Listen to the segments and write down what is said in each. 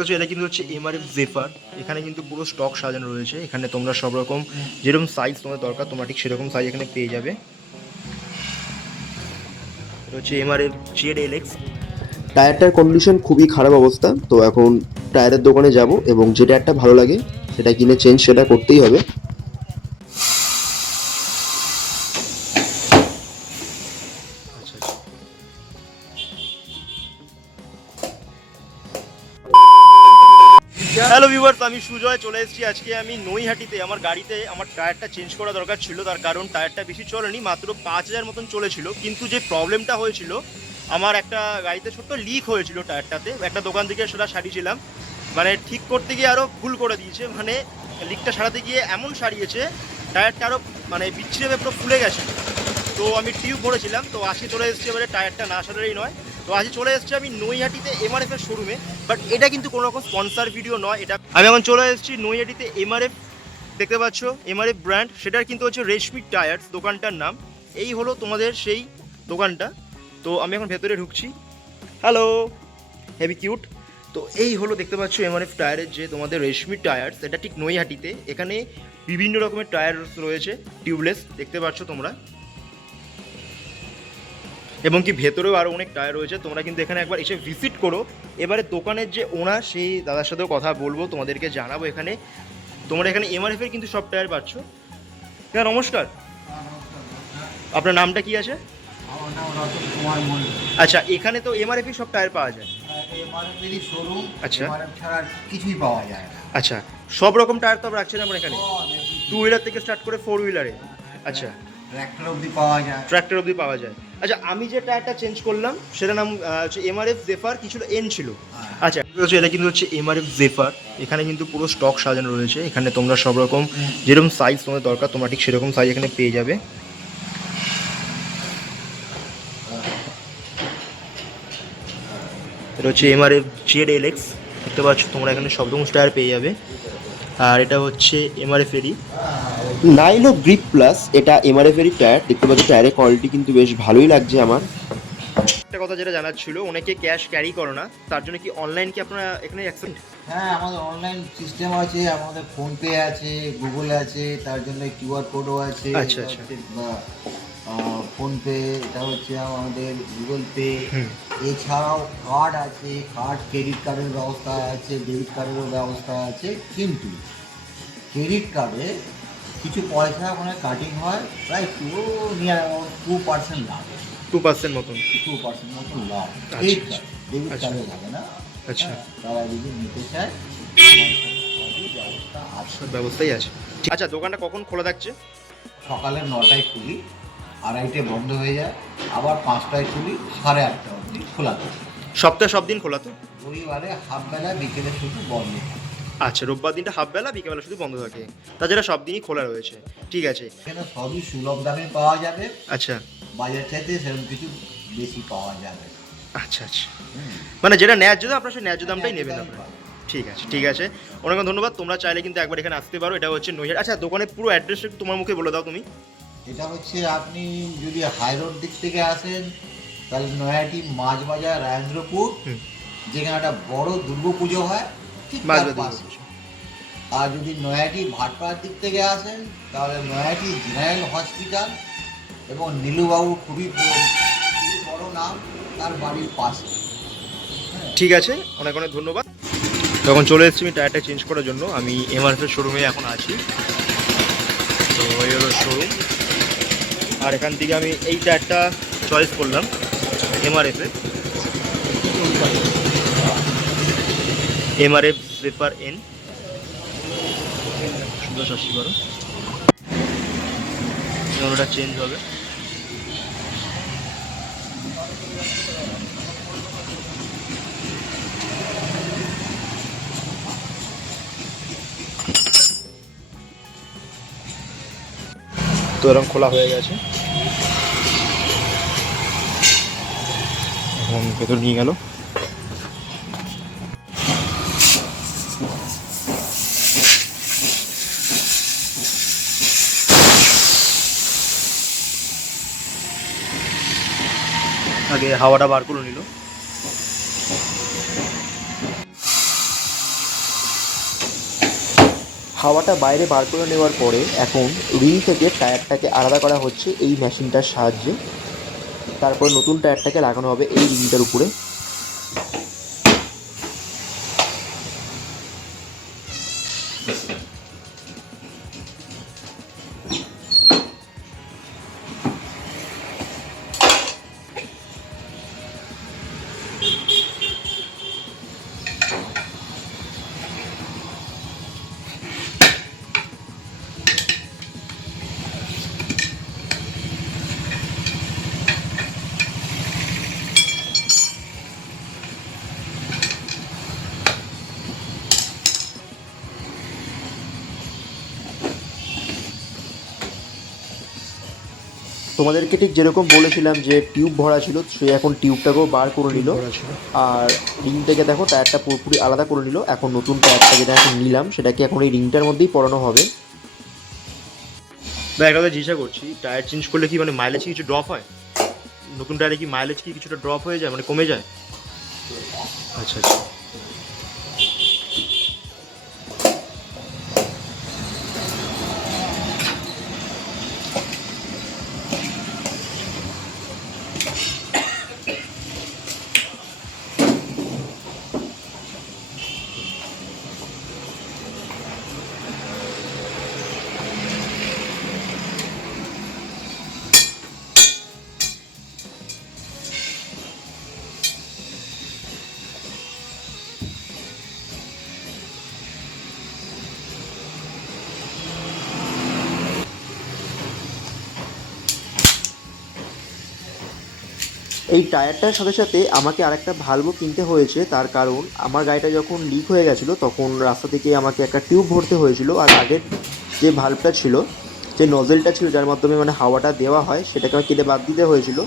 হচ্ছে এটা কিন্তু হচ্ছে এমআরএফ জেফার এখানে কিন্তু পুরো স্টক সাজানো রয়েছে। এখানে তোমরা সব রকম যেরকম সাইজ তোমার দরকার, তোমরা ঠিক সেরকম সাইজ এখানে পেয়ে যাবে। এটা হচ্ছে এমআরএফ জেড এলএক্স টায়ারটার কন্ডিশন খুবই খারাপ অবস্থা, তো এখন টায়ারের দোকানে যাব এবং যে টায়ারটা ভালো লাগে, সেটা কিনে চেঞ্জ সেটা করতেই হবে। হ্যালো ভিউয়ার্স আমি সুজয়, চলে এসেছি আজকে আমি নৈহাটিতে। আমার গাড়িতে আমার টায়ারটা চেঞ্জ করা দরকার ছিল, তার কারণ টায়ারটা বেশি চলেনি, মাত্র পাঁচ হাজার মতন চলেছিল। কিন্তু যে প্রবলেমটা হয়েছিল, আমার একটা গাড়িতে ছোট্ট লিক হয়েছিল টায়ারটাতে। একটা দোকান থেকে সেটা সারিয়েছিলাম। মানে ঠিক করতে গিয়ে আরও ভুল করে দিয়েছে। মানে লিকটা সারাতে গিয়ে এমন সারিয়েছে, টায়ারটা আরও মানে বিচ্ছিরে পুরো ফুলে গেছে। তো আমি টিউব ভরেছিলাম, তো আজকে চলে এসেছি এবারে টায়ারটা না সারালেই নয়। তো আজকে চলে এসেছি আমি নৈহাটিতে এমআরএফ এর শোরুমে বাট এটা কিন্তু কোনো রকম স্পন্সার ভিডিও নয়, এটা আমি এখন চলে এসেছি নৈহাটিতে এমআরএফ দেখতে পাচ্ছ এমআরএফ ব্র্যান্ড সেটার কিন্তু হচ্ছে রেশমি টায়ার্স দোকানটার নাম। এই হলো তোমাদের সেই দোকানটা। তো আমি এখন ভেতরে ঢুকছি। Hello heavy cute. তো এই হলো দেখতে পাচ্ছ এমআরএফ টায়ারের যে তোমাদের রেশমি টায়ার্স এটা ঠিক নৈহাটিতে। এখানে বিভিন্ন রকমের টায়ার রয়েছে টিউবলেস দেখতে পাচ্ছ তোমরা। এবং কি ভেতরেও আরও অনেক টায়ার রয়েছে, তোমরা কিন্তু এখানে একবার এসে ভিজিট করো। এবারে দোকানের যে ওনার সেই দাদার সাথেও কথা বলব তোমাদেরকে জানাব এখানে। তোমরা এখানে এমআরএফ এর কিন্তু সব টায়ার পাচ্ছ। হ্যাঁ নমস্কার। আপনার নামটা কি আছে? আচ্ছা এখানে তো এমআরএফ সব টায়ার পাওয়া যায়। শোরুম আচ্ছা। ছাড়া কিছুই পাওয়া যায় না। আচ্ছা সব রকম টায়ার তো রাখছেন আমরা এখানে? টু হুইলার থেকে স্টার্ট করে ফোর হুইলারে আচ্ছা। ট্র্যাক্টর অবধি পাওয়া যায়। ট্র্যাক্টর অবধি পাওয়া যায়। আচ্ছা আমি যে টায়ারটা চেঞ্জ করলাম সেটার নাম হচ্ছে এমআরএফ জেফার কিছু এন ছিল। আচ্ছা হচ্ছে এটা কিন্তু হচ্ছে এমআরএফ জেফার এখানে কিন্তু পুরো স্টক সাজানো রয়েছে। এখানে তোমরা সব রকম যেরকম সাইজ তোমাদের দরকার তোমরা ঠিক সেরকম সাইজ এখানে পেয়ে যাবে। এটা হচ্ছে এমআরএফ জেড এল এক্স দেখতে পাচ্ছ তোমরা এখানে সব রকম টায়ার পেয়ে যাবে। আর এটা হচ্ছে এমআরএফ এরই নাইলো গ্রিপ প্লাস এটা এমআরএফ এরই টায়ার। দেখতে পাচ্ছি টায়ারের কোয়ালিটি কিন্তু বেশ ভালোই লাগছে আমার। একটা কথা যেটা জানার ছিল অনেকে ক্যাশ ক্যারি করো না তার জন্য কি অনলাইন কি আপনারা এখানে অ্যাকসেপ্ট হ্যাঁ আমাদের অনলাইন সিস্টেম আছে আমাদের ফোনপে আছে গুগল আছে তার জন্য কিউআর কোডও আছে আচ্ছা, আচ্ছা। ফোনপে এটা হচ্ছে আমাদের গুগল পে এছাড়াও কার্ড আছে কার্ড ক্রেডিট কার্ডের ব্যবস্থা আছে ডেবিট কার্ডেরও ব্যবস্থা আছে কিন্তু ক্রেডিট কার্ডে কিছু পয়সা ওখানে কাটিং হয় প্রায় টু নিয়ার টু পার্সেন্ট লাভ। টু পার্সেন্ট মতন। টু পার্সেন্ট মতন লাভ। আচ্ছা, কার্ড ডেবিট আচ্ছা। কার্ডে লাগে না? আচ্ছা। হ্যাঁ, তারা যদি নিতে চায় ব্যবস্থাই আছে। আচ্ছা দোকানটা কখন খোলা থাকছে? সকালে নটায় খুলি আড়াইটে বন্ধ হয়ে যায় আবার পাঁচটায় খুলি সাড়ে আটটা অবধি খোলা থাকে। সপ্তাহে সব দিন খোলা তো? রবিবারে হাফ বেলা বিকেলে শুধু বন্ধ থাকে। আচ্ছা রোববার দিনটা হাফ বেলা বিকেলবেলা শুধু বন্ধ থাকে। তাছাড়া সব দিনই খোলা রয়েছে। ঠিক আছে। এখানে সবই সুলভ দামে পাওয়া যাবে। আচ্ছা। বাজার চাইতে সেরকম কিছু বেশি পাওয়া যাবে। আচ্ছা আচ্ছা। মানে যেটা ন্যায্য দাম আপনার সেই ন্যায্য দামটাই নেবেন আপনারা। ঠিক আছে ঠিক আছে। অনেক ধন্যবাদ। তোমরা চাইলে কিন্তু একবার এখানে আসতে পারো। এটা হচ্ছে নৈহাট। আচ্ছা দোকানের পুরো অ্যাড্রেসটা একটু তোমার মুখে বলে দাও তুমি। এটা হচ্ছে আপনি যদি হাই রোড দিক থেকে আসেন তাহলে নয়াটি মাছবাজার রাজেন্দ্রপুর। যেখানে একটা বড় দুর্গা পুজো হয় ঠিক তার মাঝবাজার পাশে। আর যদি নয়াটি ভাটপাড়ার দিক থেকে আসেন তাহলে নয়াটি জেনারেল হসপিটাল এবং নীলুবাবু খুবই খুবই বড় নাম তার বাড়ির পাশে। ঠিক আছে অনেক অনেক ধন্যবাদ। তখন চলে এসেছি আমি টায়ারটা চেঞ্জ করার জন্য আমি এমআরএফ এর শোরুমে এখন আছি। তো এই হলো শোরুম আর এখান থেকে আমি এই টায়ারটা চয়েস করলাম এমআরএফ এমআরএফ জেফার এন। সুন্দর শাস্তি করো। ওটা চেঞ্জ হবে। তো এরকম খোলা হয়ে গেছে। এখন ভেতর নিয়ে গেল। আগে হাওয়াটা বার করে নিল। হাওয়াটা বাইরে বার করে নেওয়ার পরে এখন রিল থেকে টায়ারটাকে আলাদা করা হচ্ছে এই মেশিনটার সাহায্যে। তারপর নতুন টায়ারটাকে লাগানো হবে এই রিলটার উপরে। তোমাদেরকে ঠিক যেরকম বলেছিলাম যে টিউব ভরা ছিল সে এখন টিউবটাকেও বার করে নিল। আর রিং থেকে দেখো টায়ারটা পুরোপুরি আলাদা করে নিল। এখন নতুন টায়ারটা যেটা এখন নিলাম। সেটাকে এখন এই রিংটার মধ্যেই পরানো হবে। একটা কথা জিজ্ঞাসা করছি টায়ার চেঞ্জ করলে কি মানে মাইলেজ কিছু ড্রপ হয়? নতুন টায়ারে কি মাইলেজ কি কিছুটা ড্রপ হয়ে যায় মানে কমে যায়? আচ্ছা আচ্ছা। এই টায়ারটার সাথে সাথে আমাকে আরেকটা ভালভও কিনতে হয়েছে, তার কারণ আমার গাড়িটা যখন লিক হয়ে গেছিল, তখন রাস্তা থেকে আমাকে একটা টিউব ভরতে হয়েছিল, আর আগের যে ভালভটা ছিল, যে নজেলটা ছিল, যার মাধ্যমে মানে হাওয়াটা দেওয়া হয়, সেটাকে আমার কেটে বাদ দিতে হয়েছিল।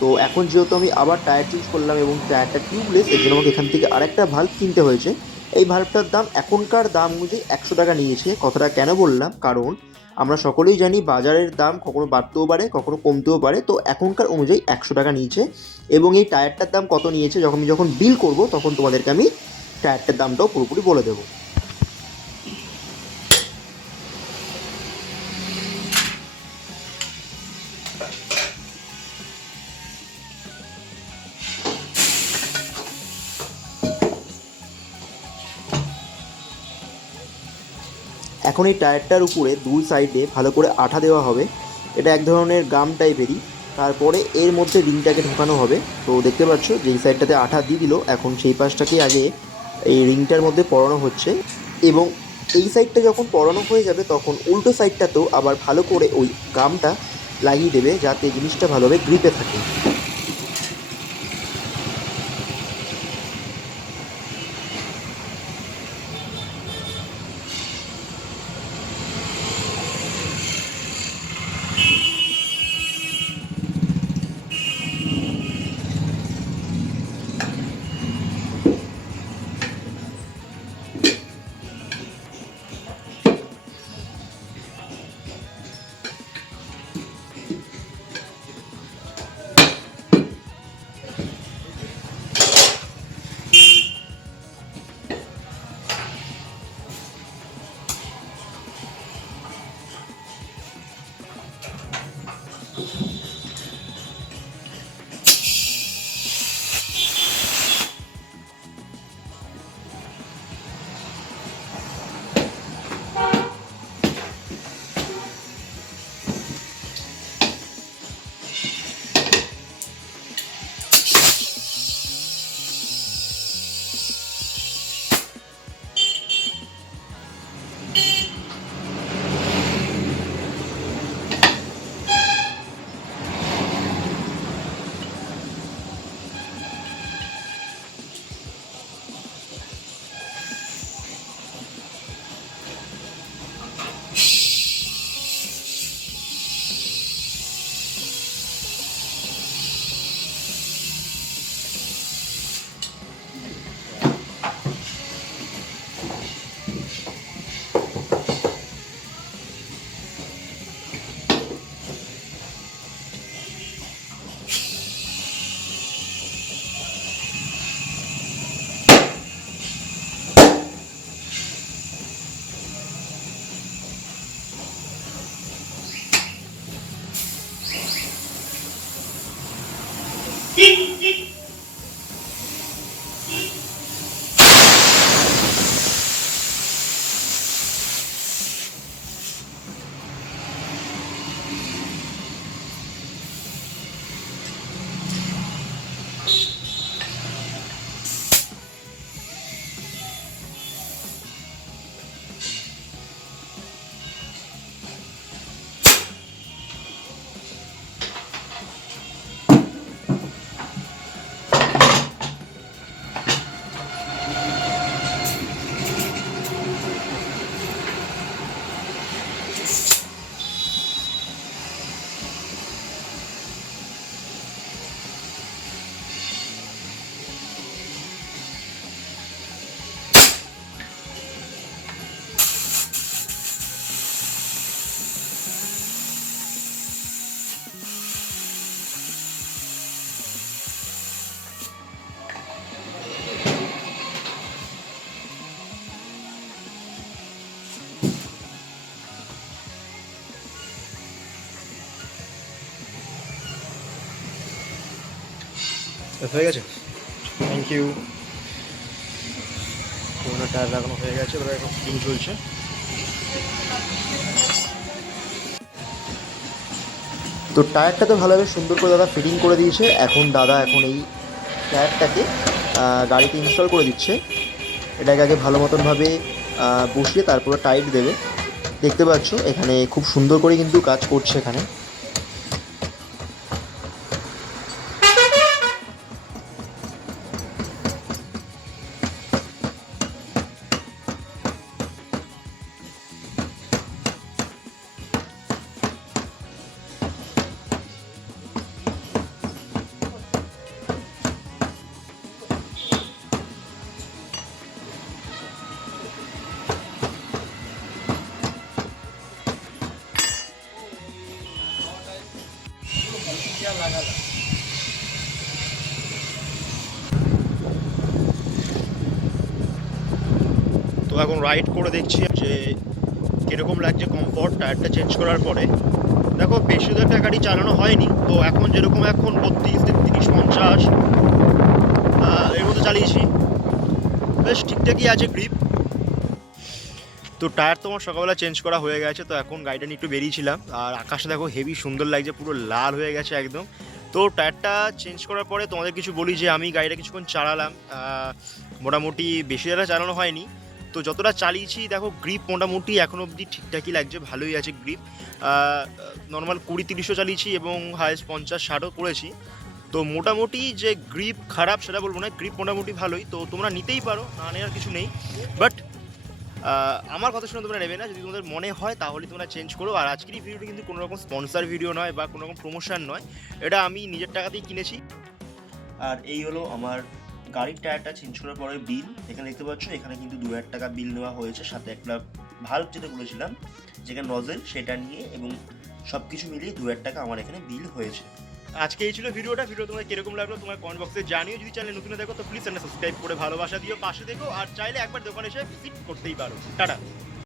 তো এখন যেহেতু আমি আবার টায়ার চেঞ্জ করলাম এবং টায়ারটা টিউবলেস এর জন্য আমাকে এখান থেকে আরেকটা ভাল্ব কিনতে হয়েছে। এই ভাল্বটার দাম এখনকার দাম অনুযায়ী একশো টাকা নিয়েছে, কথাটা কেন বললাম? কারণ আমরা সকলেই জানি বাজারের দাম কখনো বাড়তেও পারে, কখনো কমতেও পারে। তো এখনকার অনুযায়ী একশো টাকা নিয়েছে এবং এই টায়ারটার দাম কত নিয়েছে, যখন আমি যখন বিল করব, তখন তোমাদেরকে আমি টায়ারটার দামটাও পুরোপুরি বলে দেবো। এখন এই টায়ারটার উপরে দুই সাইডে ভালো করে আঠা দেওয়া হবে। এটা এক ধরনের গাম টাইপেরই। তারপরে এর মধ্যে রিংটাকে ঢোকানো হবে। তো দেখতে পাচ্ছ, যেই সাইডটাতে আঠা দিয়ে দিল, এখন সেই পাশটাকে আগে এই রিংটার মধ্যে পরানো হচ্ছে। এবং এই সাইডটা যখন পরানো হয়ে যাবে, তখন উল্টো সাইডটাতেও আবার ভালো করে ওই গামটা লাগিয়ে দেবে, যাতে জিনিসটা ভালোভাবে গ্রিপে থাকে। হয়ে গেছে? থ্যাংক ইউ পুরোনো টায়ার লাগানো হয়ে গেছে, এবার এখন ফিটিং চলছে। তো টায়ারটা তো ভালোভাবে সুন্দর করে দাদা ফিটিং করে দিয়েছে। এখন দাদা এখন এই টায়ারটাকে গাড়িতে ইনস্টল করে দিচ্ছে। এটাকে আগে ভালো মতনভাবে বসিয়ে তারপরে টাইট দেবে। দেখতে পাচ্ছ, এখানে খুব সুন্দর করে কিন্তু কাজ করছে এখানে। এখন রাইড করে দেখছি যে কীরকম লাগছে কমফর্ট টায়ারটা চেঞ্জ করার পরে। দেখো, বেশি দূর একটা গাড়ি চালানো হয়নি। তো এখন যেরকম এখন বত্রিশ, তেত্রিশ, পঞ্চাশ এর মতো চালিয়েছি। বেশ, ঠিকঠাকই আছে গ্রিপ তো টায়ার তোমার সকালবেলা চেঞ্জ করা হয়ে গেছে, তো এখন গাড়িটা নিয়ে একটু বেরিয়েছিলাম। আর আকাশটা দেখো হেভি সুন্দর লাগছে, পুরো লাল হয়ে গেছে একদম। তো টায়ারটা চেঞ্জ করার পরে তোমাদের কিছু বলি যে, আমি গাড়িটা কিছুক্ষণ চালালাম। মোটামুটি বেশি যারা চালানো হয়নি তো যতটা চালিয়েছি, দেখো গ্রিপ মোটামুটি এখন অবধি ঠিকঠাকই লাগছে, ভালোই আছে গ্রিপ নর্মাল কুড়ি তিরিশও চালিয়েছি এবং হায়েস্ট পঞ্চাশ ষাটও করেছি। তো মোটামুটি যে গ্রিপ খারাপ সেটা বলব না গ্রিপ মোটামুটি ভালোই। তো তোমরা নিতেই পারো, না নেওয়ার কিছু নেই। বাট আমার কথা শুনে তোমরা নেবে না, যদি তোমাদের মনে হয় তাহলে তোমরা চেঞ্জ করো। আর আজকের এই ভিডিওটা কিন্তু কোনো রকম স্পন্সার ভিডিও নয় বা কোনো রকম প্রমোশন নয়। এটা আমি নিজের টাকাতেই কিনেছি। আর এই হলো আমার গাড়ির টায়ারটা চেঞ্জ করার পরে বিল, এখানে দেখতে পাচ্ছ, এখানে কিন্তু দু হাজার টাকা বিল নেওয়া হয়েছে, সাথে একটা ভাল্ব যেটা বলেছিলাম, যেখানে নজেল, সেটা নিয়ে এবং সব কিছু মিলিয়ে দু হাজার টাকা আমার এখানে বিল হয়েছে। আজকে এই ছিল ভিডিওটা, ভিডিও তোমার কীরকম লাগল তোমার কমেন্ট বক্সে জানিও, যদি চ্যানেল নতুন দেখো তো প্লিজ চ্যানেল সাবস্ক্রাইব করে ভালোবাসা দিও, পাশে দেখো আর চাইলে একবার দোকানে এসে ভিজিট করতেই পারো। টাটা।